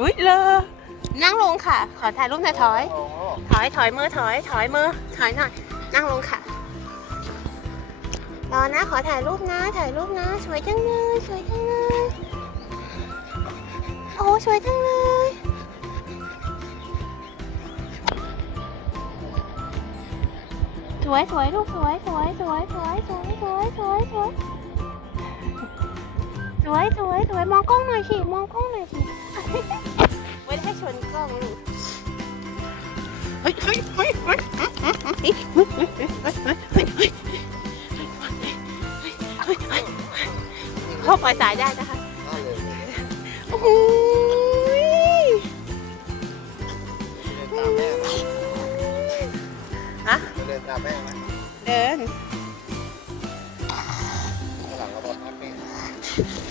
อุ้ยเลอนั่งลงค่ะ ขอถ่ายรูปหน่อยถอยลงแล้วถอยถอยมือถอยถอยมือถอยหน่อย นั่งลงค่ะ รอนะขอถ่ายรูปนะ ถ่ายรูปนะ สวยจังเลยสวยจังเลยโอ้สวยจังเลยสวยสวยลูกสวยสวยสวยสวยสวยสวยสวยสวย สวยสวยสวยมองกล้องหน่อยสิมองกล้องหน่อยสิไม่ได้ชนกล้องลูกเฮ้ยเฮ้ยเฮ้ยเฮ้ยเฮ้ยเฮ้ยเฮ้ยเฮ้ยเฮ้ยเฮ้ยเฮ้ยเฮ้ยพ่อปล่อยสายได้นะคะได้เลยโอ้โหเดินตามแม่ไหมฮะเดินตามแม่ไหมเดินข้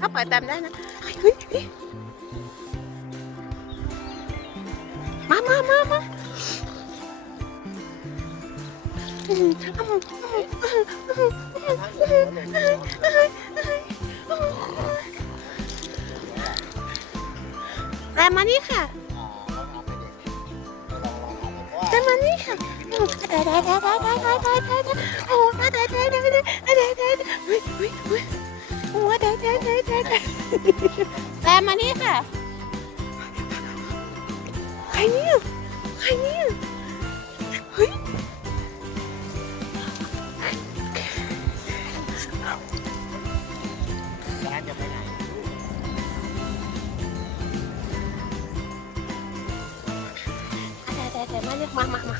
ถ้าปล่อยตามได้นะเฮ้ยเฮ้ยเฮ้ยมามามามาแต่มานี่ค่ะแต่มานี่ค่ะ ได้ได้เฮ้ยเฮ้ยเฮ้ยโอ้ได้ได้ได้ได้ได้แต่มานี่ค่ะ ใครเนี่ย ใครเนี่ยเฮ้ยร้านจะไปไหนแต่แต่แต่มาเรียกมามามา